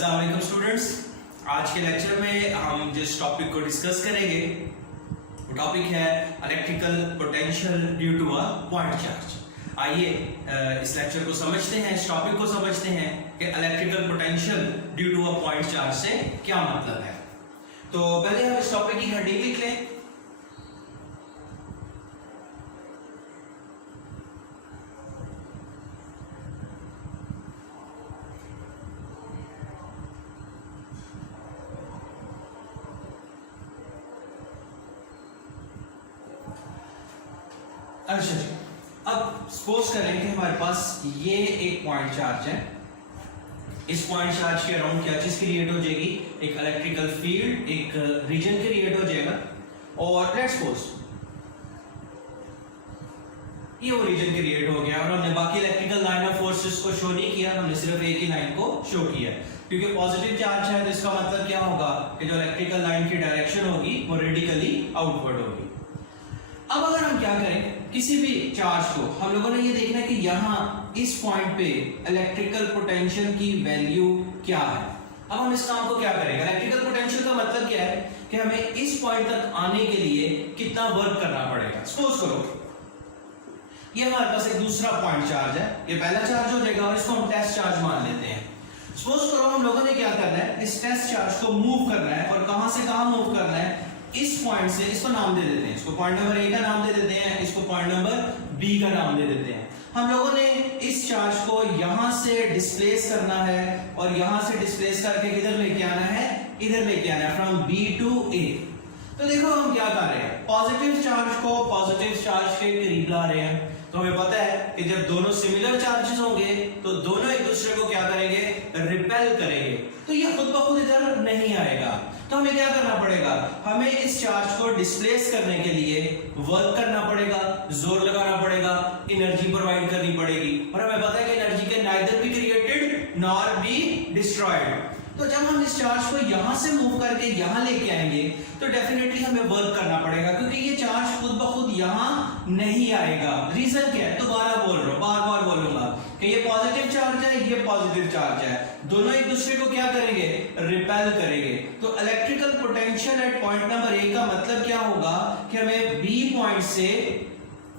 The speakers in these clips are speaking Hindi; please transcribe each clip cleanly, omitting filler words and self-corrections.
अस्सलाम वालेकुम स्टूडेंट्स। आज के लेक्चर में हम जिस टॉपिक को डिस्कस करेंगे वो टॉपिक है electrical potential due to a point charge. आइए इस लेक्चर को समझते हैं, इस टॉपिक को समझते हैं कि electrical potential due to a point charge से क्या मतलब है। तो पहले हम इस टॉपिक की हेडिंग लिख लें। अच्छा जी, अब सपोज करें कि हमारे पास ये एक पॉइंट चार्ज है। इस पॉइंट चार्ज के अराउंड क्या चीज क्रिएट हो जाएगी? एक इलेक्ट्रिकल फील्ड, एक रीजन क्रिएट हो जाएगा। और लेट्स सपोज ये वो रीजन क्रिएट हो गया और हमने बाकी इलेक्ट्रिकल लाइन ऑफ फोर्सेस को शो नहीं किया, हमने सिर्फ एक ही लाइन को शो किया। क्योंकि पॉजिटिव चार्ज है तो इसका मतलब क्या होगा कि जो इलेक्ट्रिकल लाइन की डायरेक्शन होगी वो रेडिकली आउटवर्ड होगी। अब अगर हम क्या करें, किसी भी चार्ज को हम लोगों ने ये देखना है कि यहाँ इस पॉइंट पे इलेक्ट्रिकल पोटेंशियल की वैल्यू क्या है। अब हम इस काम को क्या करेंगे? इलेक्ट्रिकल पोटेंशियल का मतलब क्या है कि हमें इस पॉइंट तक आने के लिए कितना वर्क करना पड़ेगा। सपोज करो ये हमारे पास एक दूसरा पॉइंट चार्ज है, ये पहला चार्ज हो जाएगा और इसको हम टेस्ट चार्ज मान लेते हैं। सपोज करो हम लोगों ने क्या करना है, इस टेस्ट चार्ज को मूव करना है और कहां से कहां मूव करना है, इस पॉइंट से, इसको नाम दे देते हैं, इसको पॉइंट नंबर ए का नाम दे देते हैं, इसको पॉइंट नंबर बी का नाम दे देते हैं। हम लोगों ने इस चार्ज को यहां से डिस्प्लेस करना है और यहां से डिस्प्लेस करके किधर लेके आना है, इधर लेके आना है, फ्रॉम बी टू ए। तो देखो हम क्या कर रहे हैं, पॉजिटिव चार्ज को पॉजिटिव चार्ज के करीब ला रहे हैं। तो हमें पता है कि जब दोनों सिमिलर चार्जेस होंगे तो दोनों एक दूसरे को क्या करेंगे, रिपेल करेंगे। तो ये खुद ब खुद इधर नहीं आएगा। तो हमें क्या करना पड़ेगा, हमें इस चार्ज को डिस्प्लेस करने के लिए वर्क करना पड़ेगा, जोर लगाना पड़ेगा, एनर्जी प्रोवाइड करनी पड़ेगी। और हमें पता है कि एनर्जी के neither be created nor be destroyed. तो जब हम इस चार्ज को यहां से मूव करके यहां लेके आएंगे तो डेफिनेटली हमें वर्क करना पड़ेगा, क्योंकि ये चार्ज खुद ब खुद यहां नहीं आएगा। रीजन क्या है, दोबारा बोल रहा हूं, बार बार बोलूंगा कि ये पॉजिटिव चार्ज है, ये पॉजिटिव चार्ज है, दोनों एक दूसरे को क्या करेंगे, रिपेल करेंगे। तो electrical potential at point number A का मतलब क्या होगा कि हमें बी पॉइंट से,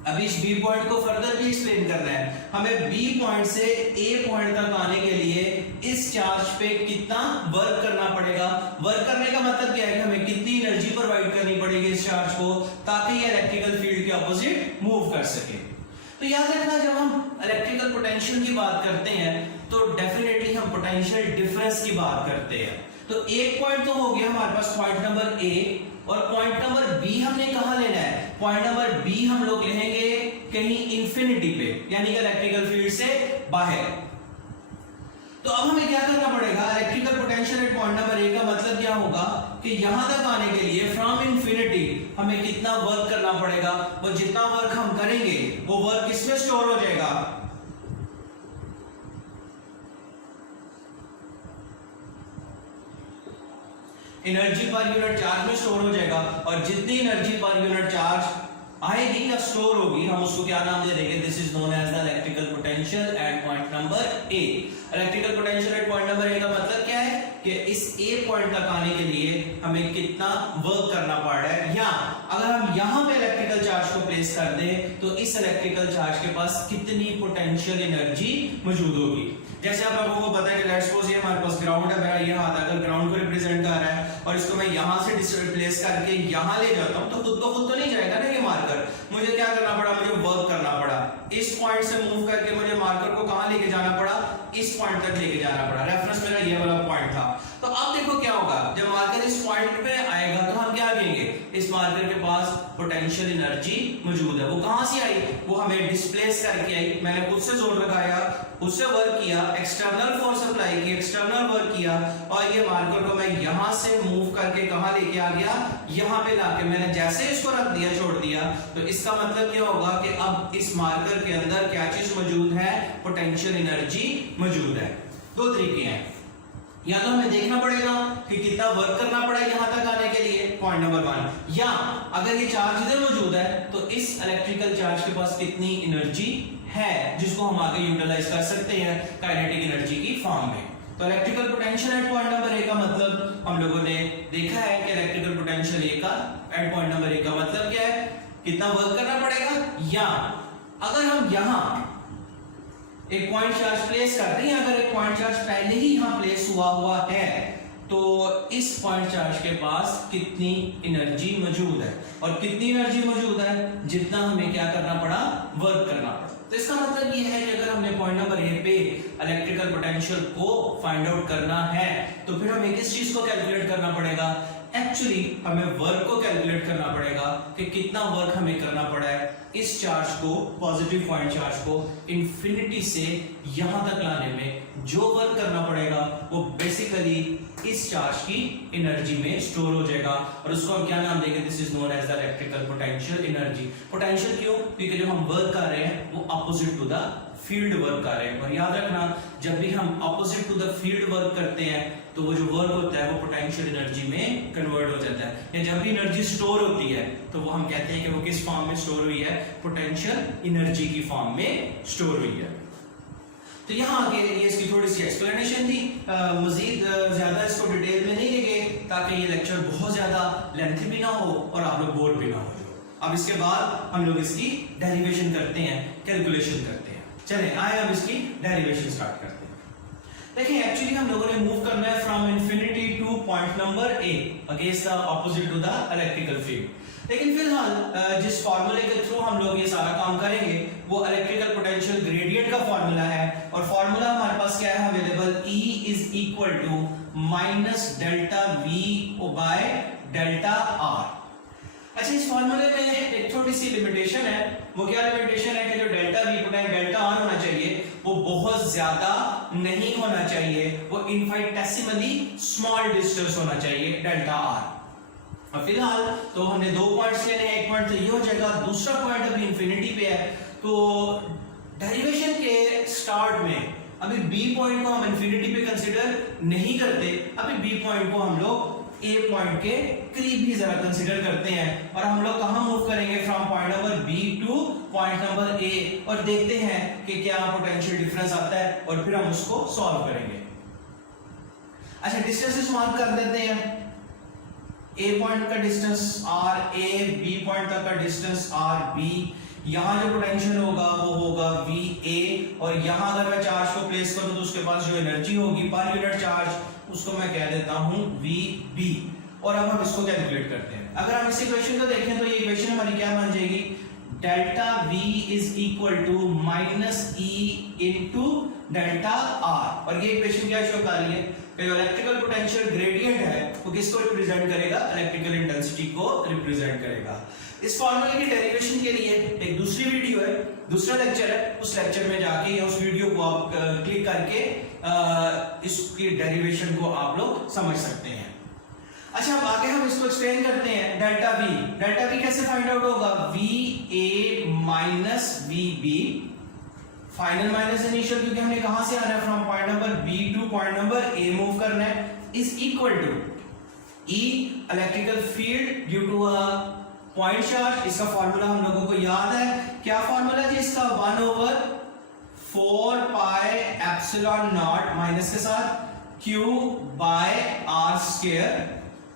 अभी इस बी पॉइंट को फर्दर भी एक्सप्लेन करना है, हमें बी पॉइंट से ए पॉइंट तक आने के लिए इस चार्ज पे कितना वर्क करना पड़ेगा। वर्क करने का मतलब क्या है कि हमें कितनी एनर्जी प्रोवाइड करनी पड़ेगी इस चार्ज को, ताकि ये इलेक्ट्रिकल फील्ड के ऑपोजिट मूव कर सके। तो याद रखना, जब हम इलेक्ट्रिकल पोटेंशियल की बात करते हैं तो डेफिनेटली हम पोटेंशियल डिफरेंस की बात करते हैं। तो एक पॉइंट तो हो गया हमारे पास पॉइंट नंबर ए, और पॉइंट नंबर बी हमने कहां लेना है, पॉइंट नंबर बी हम लोग लेंगे कहीं इंफिनिटी पे, यानी कि इलेक्ट्रिकल फील्ड से बाहर। तो अब हमें क्या करना पड़ेगा, electrical potential at point number A का मतलब क्या होगा कि यहां तक आने के लिए फ्रॉम इंफिनिटी हमें कितना वर्क करना पड़ेगा, और जितना वर्क हम करेंगे वो वर्क किसमें स्टोर हो जाएगा, एनर्जी पर यूनिट चार्ज में स्टोर हो जाएगा। और जितनी एनर्जी पर यूनिट चार्ज आएगी या स्टोर होगी, हम उसको क्या नाम दे देंगे, this is known as the electrical potential at point number A. Electrical potential at point number A का मतलब क्या है कि इस ए पॉइंट तक आने के लिए हमें कितना वर्क करना पड़ रहा है, या अगर हम यहां पे इलेक्ट्रिकल चार्ज को प्लेस कर दें तो इस इलेक्ट्रिकल चार्ज के पास कितनी पोटेंशियल एनर्जी मौजूद होगी। जैसे आप लोगों को पता है कि लेट्स सपोज ये हमारे पास ग्राउंड है, मेरा ये हाथ अगर ग्राउंड को रिप्रेजेंट कर रहा है और इसको मैं यहां से डिस्प्लेस करके यहां ले जाता हूं, तो खुद ब खुद तो नहीं जाएगा ना ये मार्कर। मुझे क्या करना पड़ा, मुझे वर्क करना पड़ा, इस पॉइंट से मूव करके मुझे मार्कर को कहां लेके जाना पड़ा, इस पॉइंट तक लेके जाना पड़ा। रेफरेंस मेरा ये वाला पॉइंट था। तो अब देखो क्या होगा, जब मार्कर इस पॉइंट पे आएगा तो हम क्या कहेंगे, इस मार्कर के पास पोटेंशियल एनर्जी मौजूद है। वो कहां से आई, वो हमें डिस्प्लेस करके आई, मैंने खुद से जोर लगाया, उससे वर्क किया, एक्सटर्नल फोर्स अप्लाई की, एक्सटर्नल वर्क किया, और ये मार्कर को मैं यहां से मूव करके कहां लेके आ गया, यहां पे लाके मैंने जैसे इसको रख दिया, छोड़ दिया। तो इसका मतलब क्या होगा कि अब इस मार्कर के अंदर क्या चीज मौजूद है, पोटेंशियल एनर्जी मौजूद है। दो तरीके हैं, या तो हमें देखना पड़ेगा कि कितना वर्क करना पड़ा यहां तक आने के लिए, पॉइंट नंबर 1, या अगर ये चार्ज इधर मौजूद है तो इस इलेक्ट्रिकल चार्ज के पास कितनी एनर्जी है जिसको हम आगे यूटिलाइज कर सकते हैं काइनेटिक एनर्जी की फॉर्म में। तो electrical potential at point number A का मतलब हम लोगों ने देखा है कि इलेक्ट्रिकल पोटेंशियल ए का एट पॉइंट नंबर ए का मतलब क्या है, कितना वर्क करना पड़ेगा। या अगर हम यहां एक पॉइंट चार्ज प्लेस करते हैं, अगर एक पॉइंट चार्ज पहले ही यहां प्लेस हुआ है तो इस पॉइंट चार्ज के पास कितनी एनर्जी मौजूद है, और कितनी एनर्जी मौजूद है, जितना हमें क्या करना पड़ा, वर्क करना पड़ा। तो इसका मतलब ये है कि अगर हमने पॉइंट नंबर ए पे इलेक्ट्रिकल पोटेंशियल को फाइंड आउट करना है तो फिर हमें किस चीज को कैलकुलेट करना पड़ेगा, एक्चुअली हमें वर्क को कैलकुलेट करना पड़ेगा कि कितना वर्क हमें करना पड़ा है इस चार्ज को, पॉजिटिव पॉइंट चार्ज को इंफिनिटी से यहां तक लाने में। जो वर्क करना पड़ेगा वो बेसिकली इस चार्ज की एनर्जी में स्टोर हो जाएगा, और उसको हम क्या नाम देंगे, this is known as the electrical potential energy. Potential क्यों, क्योंकि जब हम वर्क कर रहे हैं वो opposite to the field work कर रहे हैं। और याद रखना, जब भी हम opposite to the field work करते हैं तो वो जो वर्क होता है वो पोटेंशियल एनर्जी में कन्वर्ट हो जाता है। या जब भी एनर्जी स्टोर होती है तो वो हम कहते हैं कि वो किस फॉर्म में स्टोर हुई है, पोटेंशियल एनर्जी की फॉर्म में स्टोर हुई है। तो यहाँ आगे ये इसकी थोड़ी सी एक्सप्लेनेशन थी, मजीद ज्यादा इसको डिटेल में नहीं लेंगे ताकि ये लेक्चर बहुत ज्यादा लेंथी भी ना हो और आप लोग बोर भी ना हो। अब इसके बाद हम लोग इसकी डेरिवेशन करते हैं, कैलकुलेशन करते हैं। चलें आए अब इसकी डेरिवेशन स्टार्ट करते हैं। देखिए एक्चुअली हम लोगों ने मूव करना है from infinity to point number A against the opposite to the electrical field. लेकिन फिलहाल जिस फार्मूले के थ्रू हम लोग ये सारा काम करेंगे वो इलेक्ट्रिकल पोटेंशियल ग्रेडियंट का फार्मूला है, और फार्मूला हमारे पास क्या है available, E is equal to minus delta V by delta R। अच्छा, इस फार्मूले में एक छोटी सी लिमिटेशन है। वो क्या लिमिटेशन है कि जो डेल्टा V बटा डेल्टा R होना चाहिए वो बहुत ज्यादा नहीं होना चाहिए, वो इनफाइनेटेसिमली स्मॉल डिस्टेंस होना चाहिए डेल्टा R। अब फिलहाल तो हमने दो पॉइंट्स लेने हैं, एक पॉइंट तो ये हो जाएगा, दूसरा पॉइंट अभी इंफिनिटी पे है। तो डेरिवेशन के स्टार्ट में अभी बी पॉइंट को हम इंफिनिटी पे कंसीडर नहीं करते, अभी बी पॉइंट को हम लोग ए पॉइंट के करीब ही जरा कंसीडर करते हैं, और हम लोग कहां मूव करेंगे, from point number B to point number A, और देखते हैं कि क्या पोटेंशियल डिफरेंस आता है और फिर हम उसको सॉल्व करेंगे। अच्छा, डिस्टेंसेस मार्क कर देते हैं। ए पॉइंट का distance R A, B point तक का डिस्टेंस आर बी। यहां जो पोटेंशियल होगा वो होगा वी ए, और यहां अगर मैं चार्ज को प्लेस करूं तो उसके पास जो एनर्जी होगी पर यूनिट चार्ज उसको मैं कह देता हूं वी बी। और अब हम इसको कैलकुलेट करते हैं। अगर हम इस इक्वेशन को देखें तो ये इक्वेशन हमारी क्या बन जाएगी, delta V is equal to minus E into delta R। और ये इक्वेशन क्या शो कर रही है कि जो इलेक्ट्रिकल पोटेंशियल ग्रेडियंट है वो किसको रिप्रेजेंट करेगा, इलेक्ट्रिकल इंटेंसिटी को रिप्रेजेंट करेगा। इस फार्मूले की डेरिवेशन के लिए एक दूसरी वीडियो है, दूसरा लेक्चर है, उस लेक्चर में जाके या उस वीडियो को आप क्लिक करके इसकी डेरिवेशन को आप लोग समझ सकते हैं। अच्छा, अब आगे हम इसको एक्सप्लेन करते हैं। डेल्टा V, डेल्टा V कैसे फाइंड आउट होगा, VA minus VB, final minus initial, क्योंकि हमें कहां से आना है, from point number B to point number A move करना है, is equal to E electrical field due to a point charge. इसका फार्मूला हम लोगों को याद है, क्या फार्मूला जी इसका, 1/4 पाई एप्सिलॉन नॉट माइनस के साथ Q बाय R स्क्वायर,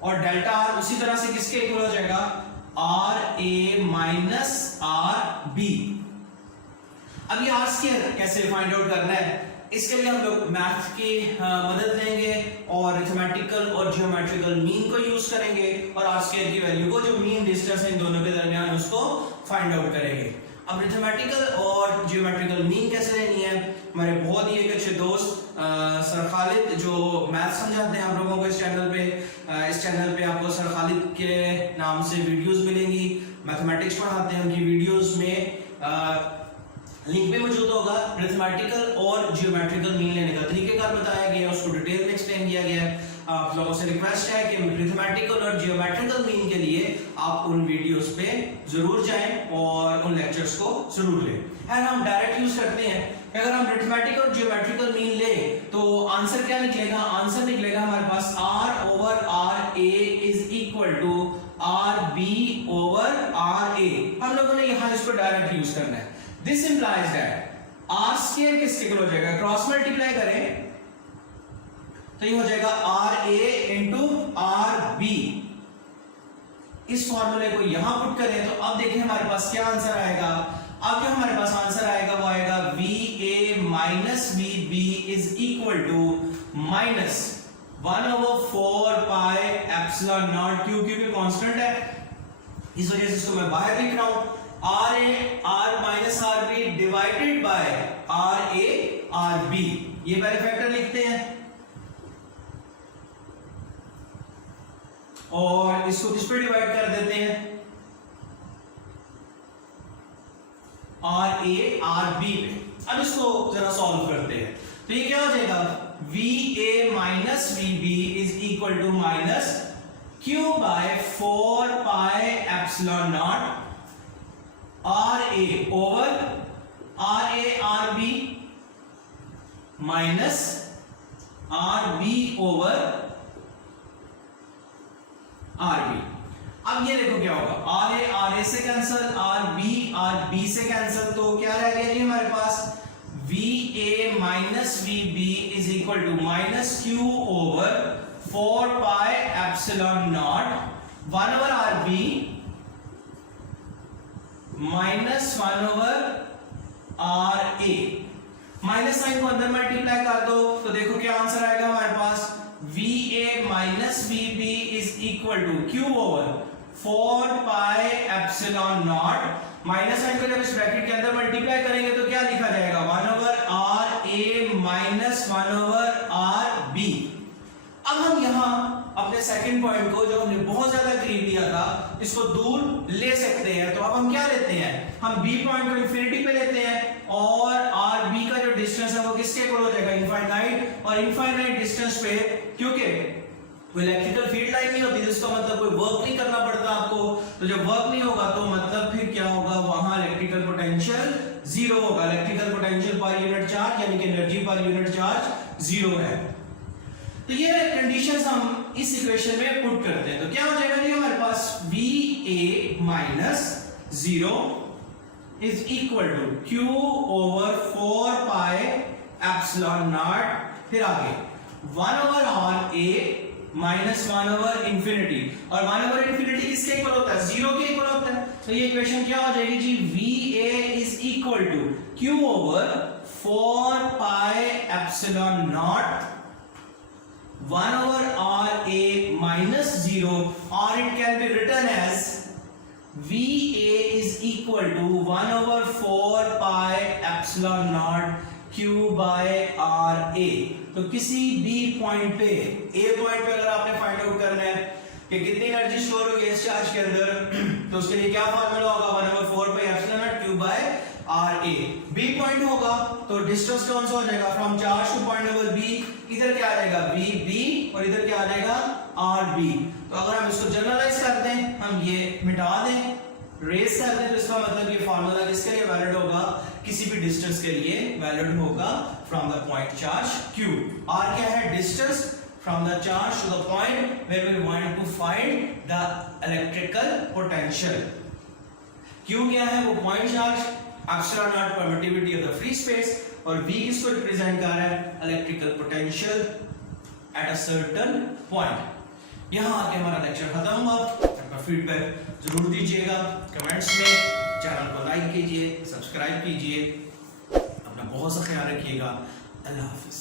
और डेल्टा R उसी तरह से किसके इक्वल हो जाएगा, RA माइनस RB। अब ये R स्क्वायर कैसे फाइंड आउट करना है, इसके लिए हम लोग मैथ की मदद लेंगे और अरिथमेटिकल और जियोमेट्रिकल मीन को यूज करेंगे, और R स्क्वायर की वैल्यू को, जो मीन डिस्टेंस है इन दोनों के दरमियान, उसको फाइंड आउट करेंगे। अब अरिथमेटिकल और जियोमेट्रिकल मीन कैसे लेनी है, हमारे बहुत ही एक अच्छे दोस्त सर खालिद जो मैथ समझाते हैं हम लोगों को इस चैनल पे आपको सर खालिद के नाम से वीडियोस मिलेंगी, मैथमेटिक्स पढ़ाते हैं, उनकी वीडियोस में लिंक पे मौजूद होगा। अरिथमेटिकल और जियोमेट्रिकल मीन लेने का तरीकेकार बताया गया है, उसको डिटेल में एक्सप्लेन किया गया है। आप लोगों से रिक्वेस्ट है कि अरिथमेटिकल और जियोमेट्रिकल मीन के लिए आप उन वीडियोस पे जरूर जाएं और उन लेक्चर्स को जरूर लें। एंड हम डायरेक्ट यूज करते हैं, अगर हम अरिथमेटिकल और जियोमेट्रिकल मीन ले तो आंसर क्या निकलेगा, आंसर निकलेगा हमारे पास R over RA is equal to RB over RA। हम लोगों ने यहां इसको डायरेक्ट यूज करना है। This implies that R square किसके इक्वल हो जाएगा, क्रॉस मल्टीप्लाई करें तो ये हो जाएगा R A into R B. इस फॉर्मूले को यहां पुट करें तो अब देखिए हमारे पास क्या आंसर आएगा। अब जो हमारे पास आंसर आएगा वो आएगा V A minus we B is equal to minus 1/4 pi epsilon naught Q, क्योंकि कांस्टेंट है इस वजह से इसको मैं बाहर लिख रहा हूं। R A R minus are B divided by R A R B, ये पहले फैक्टर लिखते हैं और इसको किस पे डिवाइड कर देते हैं, आर ए आर बी पे। अब इसको जरा सॉल्व करते हैं तो ये क्या हो जाएगा, v A minus we B is equal to minus q by 4 pi epsilon not r a over R A R b minus are b over R B. अब ये देखो क्या होगा, आर ए से कैंसिल, आर बी से कैंसिल, तो क्या रह गया जी हमारे पास, v A minus we B is equal to minus q over 4 pi epsilon not 1 over are b minus 1 over R A. Minus sign को अंदर मल्टीप्लाई कर दो तो देखो क्या आंसर आएगा हमारे पास, v A minus we B is equal to q over 4 pi epsilon not, minus sign को जब इस ब्रैकेट के अंदर मल्टीप्लाई करेंगे तो क्या लिखा जाएगा, 1 over R A minus 1 over R B. अब हम यहां अपने सेकंड पॉइंट को जो हमने बहुत ज्यादा करीब लिया था इसको दूर ले सकते हैं। तो अब हम क्या लेते हैं, हम बी पॉइंट को इंफिनिटी पे लेते हैं और आर बी का जो डिस्टेंस है वो किसके इक्वल हो जाएगा, इनफाइनाइट। और इनफाइनाइट डिस्टेंस पे क्योंकि कोई इलेक्ट्रिकल फील्ड लाइन नहीं होती जिसका मतलब कोई वर्क नहीं करना पड़ता आपको, तो जब वर्क नहीं होगा तो मतलब फिर क्या होगा, वहां इलेक्ट्रिकल पोटेंशियल जीरो होगा। Electrical potential per unit charge यानी कि energy per unit charge zero है। तो ये कंडीशंस हम इस इक्वेशन में पुट करते हैं तो क्या हो जाएगा जी हमारे पास, v A minus 0 is equal to q over 4 pi epsilon not, फिर आगे 1 over R A minus 1 over infinity, और 1 ओवर इंफिनिटी किसके इक्वल होता है, 0 के इक्वल होता है। तो ये इक्वेशन क्या हो जाएगी जी, v a is equal to q over 4 pi epsilon not 1 over RA minus 0, or it can be written as VA is equal to 1 over 4 pi epsilon naught Q by RA। तो किसी B पॉइंट पे, A पॉइंट पे अगर आपने फाइंड आउट करना है कि कितनी एनर्जी स्टोर हुई है इस चार्ज के अंदर, तो उसके लिए क्या फार्मूला होगा, 1 over 4 pi epsilon naught Q by RA। B point होगा तो डिस्टेंस कौन सा हो जाएगा, from charge to point number B, इधर क्या आ जाएगा VB और इधर क्या आ जाएगा RB। तो अगर हम इसको जनरलाइज कर दें, हम ये मिटा दें, रेस कर दें, तो इसका मतलब ये फार्मूला किसके लिए वैलिड होगा, किसी भी डिस्टेंस के लिए वैलिड होगा from the point charge Q। R क्या है, distance from the charge to the point where we want to find the electrical potential. Q क्या है, वो point charge, epsilon naught permittivity of the free space, और V किसको रिप्रेजेंट कर रहा है, electrical potential at a certain point. यहां आके हमारा लेक्चर खत्म हुआ। अपना फीडबैक जरूर दीजिएगा कमेंट्स में, चैनल को लाइक कीजिए, सब्सक्राइब कीजिए, अपना बहुत सा ख्याल रखिएगा। अल्लाह हाफिज।